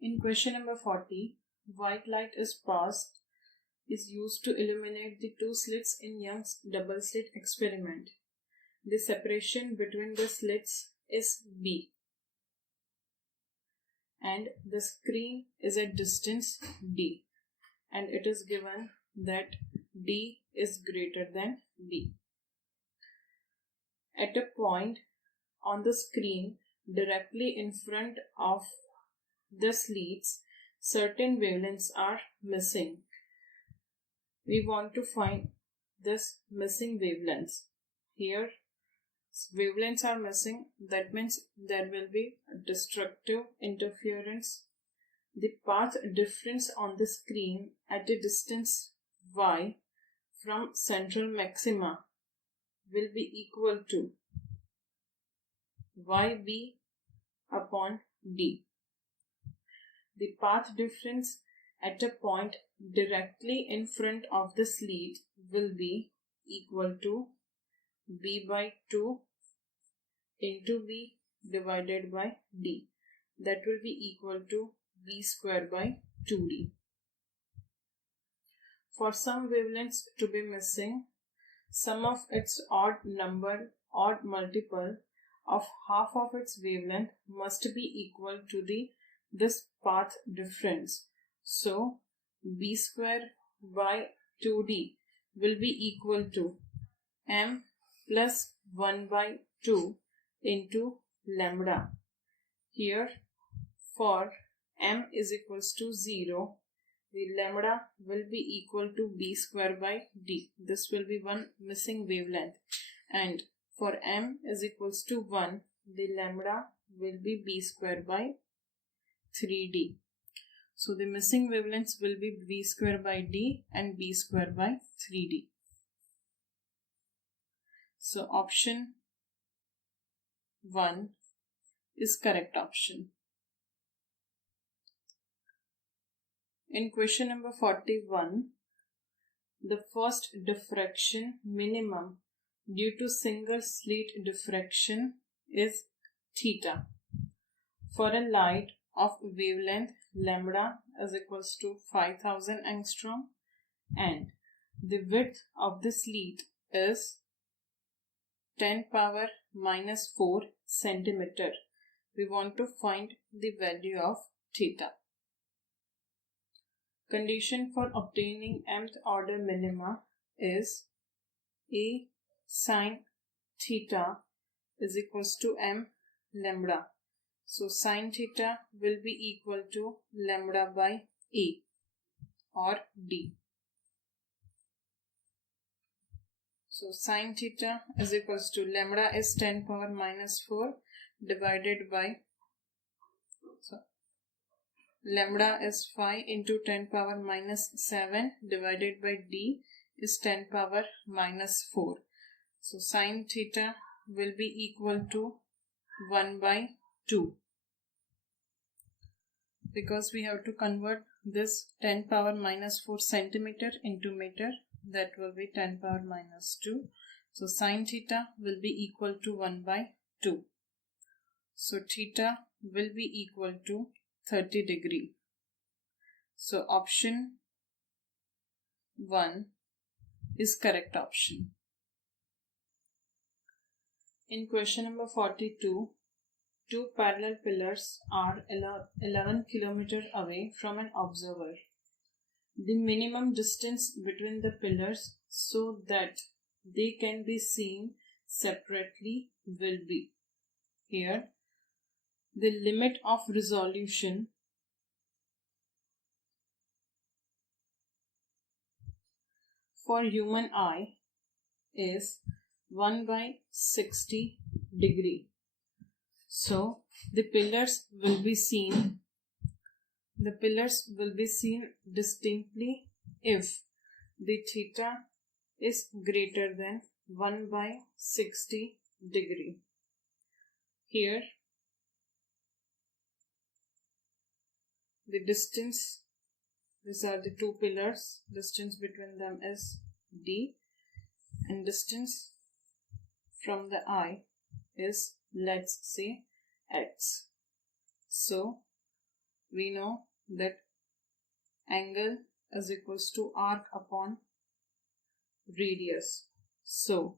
In question number 40, white light is used to illuminate the two slits in Young's double slit experiment. The separation between the slits is B, and the screen is at distance D, and it is given that D is greater than B. At a point on the screen directly in front of the slits, certain wavelengths are missing. We want to find this missing wavelengths. Here, wavelengths are missing. That means there will be destructive interference. The path difference on the screen at a distance y from central maxima will be equal to yb upon d. The path difference at a point directly in front of the slit will be equal to b by 2 into b divided by d. That will be equal to b square by 2d. For some wavelengths to be missing, sum of its odd multiple of half of its wavelength must be equal to this path difference. So b square by 2d will be equal to m plus 1 by 2 into lambda. Here, for m is equals to 0, the lambda will be equal to b square by d. This will be one missing wavelength. And for m is equals to 1, the lambda will be b square by 3d. So the missing wavelengths will be b square by d and b square by 3d. So option 1 is correct option. In question number 41, the first diffraction minimum due to single slit diffraction is theta. For a light of wavelength lambda is equals to 5000 angstrom and the width of the slit is 10 power minus 4 centimeter. We want to find the value of theta. Condition for obtaining mth order minima is A sin theta is equals to m lambda. So sin theta will be equal to lambda by A or D. So sin theta is equals to lambda is 10 power minus 4 divided by, lambda is 5 into 10 power minus 7 divided by d is 10 power minus 4. So sin theta will be equal to 1 by 2. Because we have to convert this 10 power minus 4 centimeter into meter, that will be 10 power minus 2. So sin theta will be equal to 1 by 2. So theta will be equal to 30 degree. So option 1 is correct option. In question number 42, two parallel pillars are 11 km away from an observer. The minimum distance between the pillars so that they can be seen separately will be. Here, the limit of resolution for human eye is 1 by 60 degree. So the pillars will be seen distinctly if the theta is greater than 1 by 60 degree. Here the distance, these are the two pillars, distance between them is d and distance from the eye is, let's say, x. So we know that angle is equals to arc upon radius. So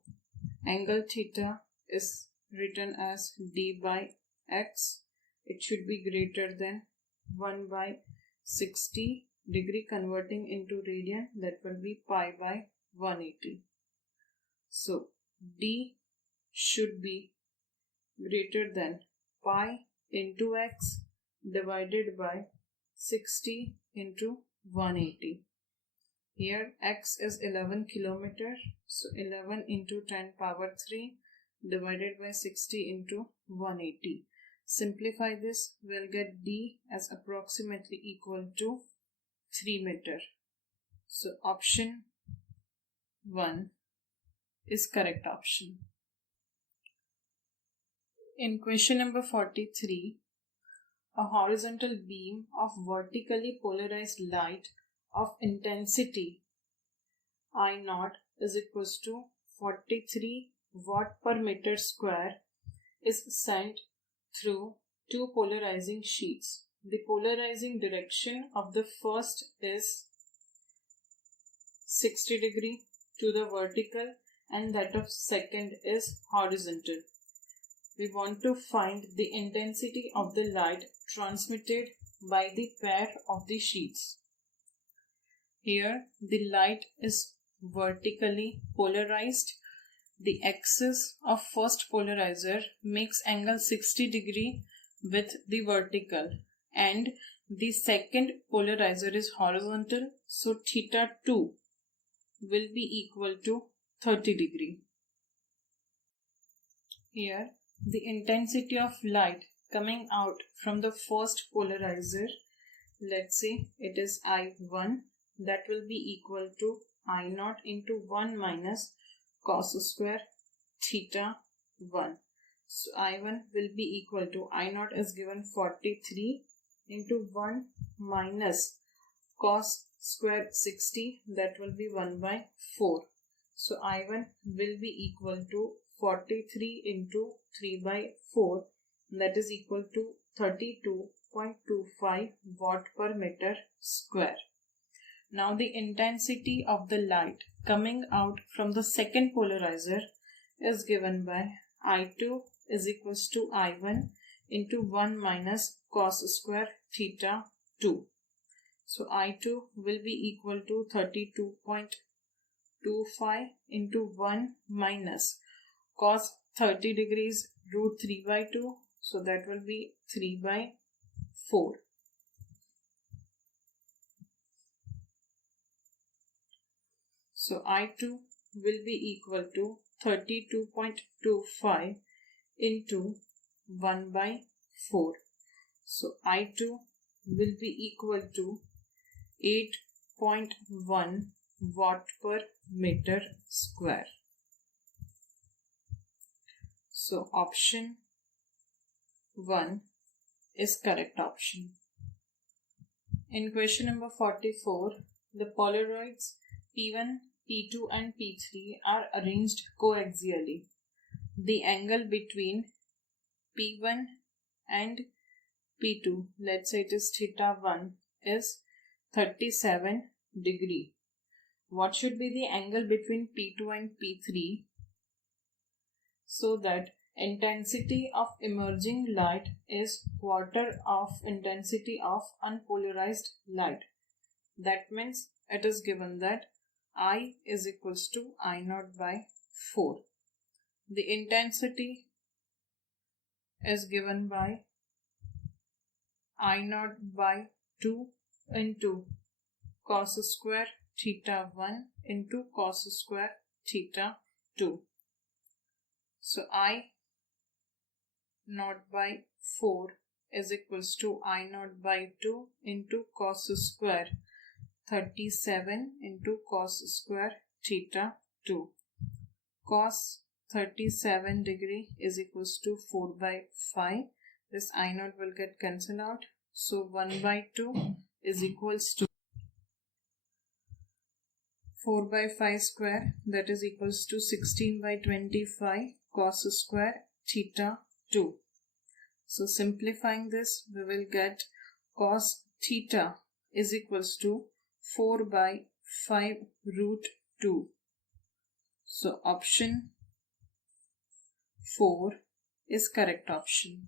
angle theta is written as d by x. It should be greater than 1 by 60 degree, converting into radian, that will be pi by 180. So d should be greater than pi into x divided by 60 into 180. Here x is 11 kilometer, so 11 into 10 power 3 divided by 60 into 180. Simplify this, we'll get d as approximately equal to 3 meter. So option 1 is correct option. In question number 43, a horizontal beam of vertically polarized light of intensity I0 is equals to 43 watt per meter square is sent through two polarizing sheets. The polarizing direction of the first is 60 degree to the vertical and that of second is horizontal. We want to find the intensity of the light transmitted by the pair of the sheets. Here the light is vertically polarized. The axis of first polarizer makes angle 60 degree with the vertical and the second polarizer is horizontal, so theta 2 will be equal to 30 degree. Here the intensity of light coming out from the first polarizer, let's say it is I1, that will be equal to I0 into 1 minus cos square theta 1. So I1 will be equal to, I0 is given 43 into 1 minus cos square 60, that will be 1 by 4. So I1 will be equal to 43 into 3 by 4, that is equal to 32.25 watt per meter square. Now the intensity of the light coming out from the second polarizer is given by I2 is equals to I1 into 1 minus cos square theta 2. So I2 will be equal to 32.25 into 1 minus cos 30 degrees root 3 by 2. So that will be 3 by 4. So I2 will be equal to 32.25 into 1 by 4. So I2 will be equal to 8.1 watt per meter square. So option 1 is correct option. In question number 44, the polaroids P1, P2 and P3 are arranged coaxially. The angle between P1 and P2, let's say it is theta 1, is 37 degree. What should be the angle between P2 and P3 so that intensity of emerging light is quarter of intensity of unpolarized light? That means it is given that I is equals to I0 by 4. The intensity is given by I0 by 2 into cos square theta 1 into cos square theta 2. So I0 by 4 is equals to I0 by 2 into cos square 37 into cos square theta 2. Cos 37 degree is equals to 4 by 5. This I0 will get cancelled out. So 1 by 2 is equals to 4 by 5 square, that is equals to 16 by 25 cos square theta 2. So simplifying this, we will get cos theta is equals to 4 by 5 root 2. So option 4 is correct option.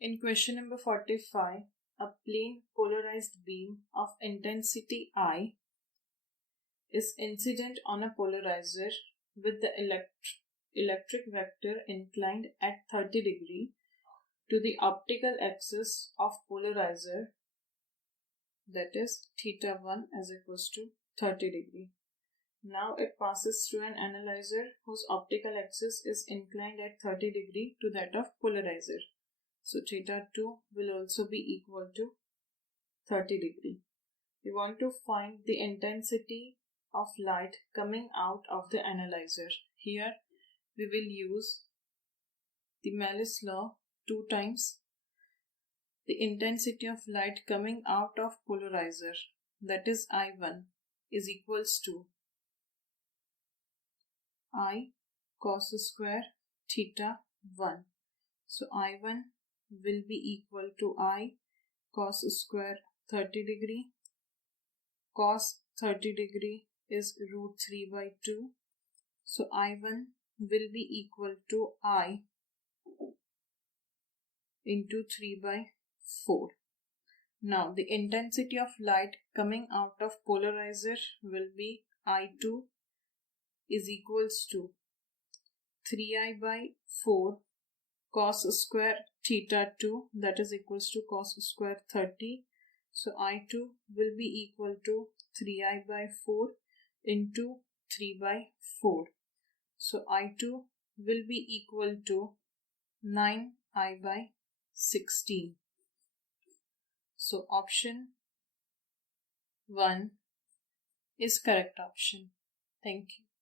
In question number 45, a plain polarized beam of intensity I is incident on a polarizer with the electric vector inclined at 30 degree to the optical axis of polarizer, that is theta 1 is equals to 30 degree. Now it passes through an analyzer whose optical axis is inclined at 30 degree to that of polarizer. So theta 2 will also be equal to 30 degree. We want to find the intensity of light coming out of the analyzer. Here we will use the Malus law 2 times. The intensity of light coming out of polarizer, that is I1, is equals to I cos square theta 1. So I1 will be equal to I cos square 30 degree. Cos 30 degree is root 3 by 2. So I1 will be equal to I into 3 by 4. Now the intensity of light coming out of polarizer will be I2 is equals to 3I by 4 cos square theta 2, that is equals to cos square 30. So I2 will be equal to 3I by 4 into 3 by 4. So I2 will be equal to 9I by 16. So option 1 is correct option. Thank you.